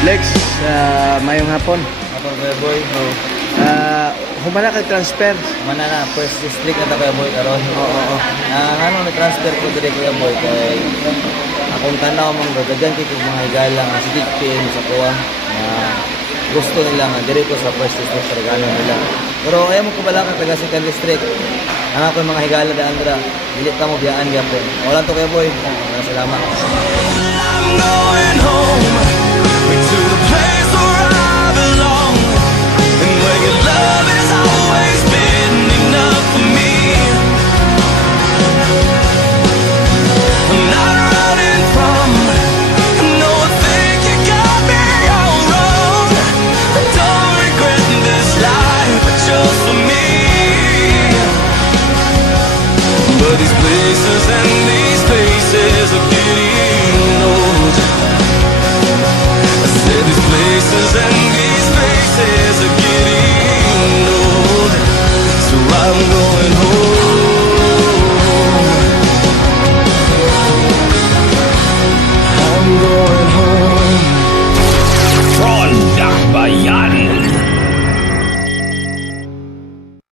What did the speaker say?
Lex, mayong hapon. Ako Kuya Boy, Humana kag transfer. mana na first district na ta Kuya Boy karon. Oo. Ano na transfer ko dire Kuya Boy kay akong tanaw man daghan kay kog mga higala nga si team sa kuha na gusto nila nga dire ko sa first district regalo nila. Pero ayaw mo kabala ka taga second district. Ang ako mga higala da Andra, dili ka mo biyaan gyapon. Wala to Kuya Boy. Maraming salamat. I'm going home to the place where I belong, and where your love has always been enough for me. I'm not running from, no, I think you got me all wrong. I don't regret this life, but just for me. But these places and these faces are getting old. I said these places and these faces are getting old. So I'm